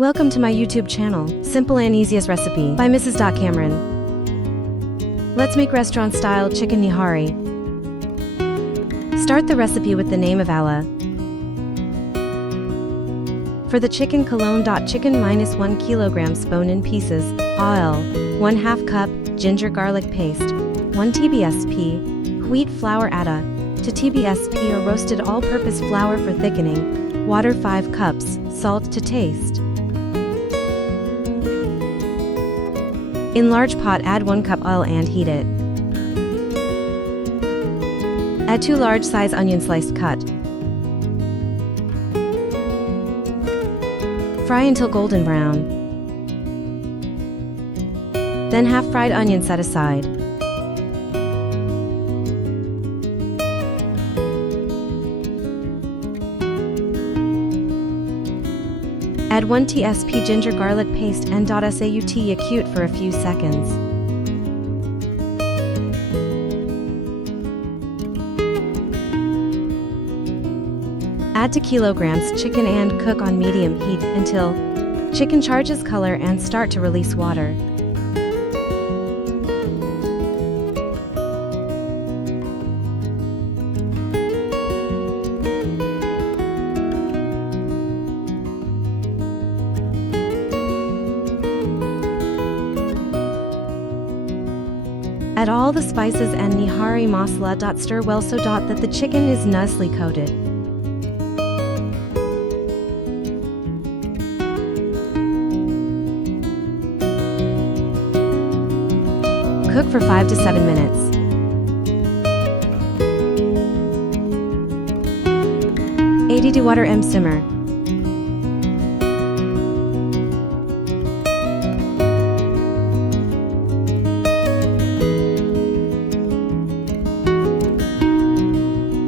Welcome to my YouTube channel, Simple and Easiest Recipe by Mrs.Kamran. Let's make restaurant-style chicken nihari. Start the recipe with the name of Allah. For the chicken cologne. Chicken -1 kilogram bone in pieces, oil, 1/2 cup, ginger garlic paste, 1 tbsp, wheat flour atta, to tbsp or roasted all-purpose flour for thickening, water 5 cups, salt to taste. In large pot add 1 cup oil and heat it. Add 2 large size onion sliced cut. Fry until golden brown. Then half fried onion set aside. Add 1 tsp ginger garlic paste and .saute for a few seconds. Add 2 kilograms chicken and cook on medium heat until chicken changes color and start to release water. Add all the spices and Nihari Masala. Stir well so that the chicken is nicely coated. Cook for 5 to 7 minutes. To water simmer.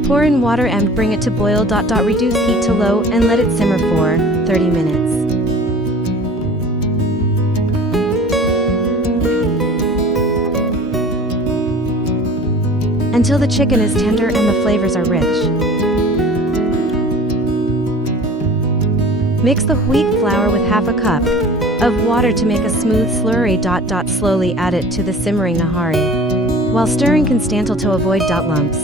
Pour in water and bring it to boil. Reduce heat to low and let it simmer for 30 minutes. Until the chicken is tender and the flavors are rich. Mix the wheat flour with half a cup of water to make a smooth slurry. Slowly add it to the simmering nihari, while stirring constantly to avoid lumps.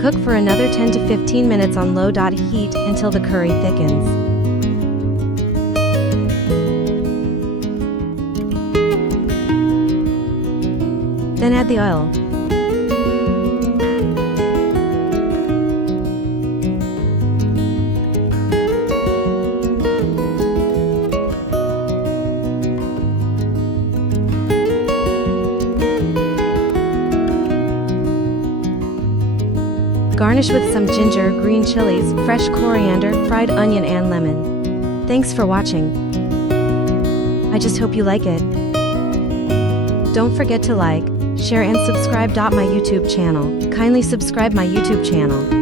Cook for another 10 to 15 minutes on low heat until the curry thickens. Then add the oil. Garnish with some ginger, green chilies, fresh coriander, fried onion and lemon. Thanks for watching. I just hope you like it. Don't forget to like, share and subscribe. My YouTube channel. Kindly subscribe my YouTube channel.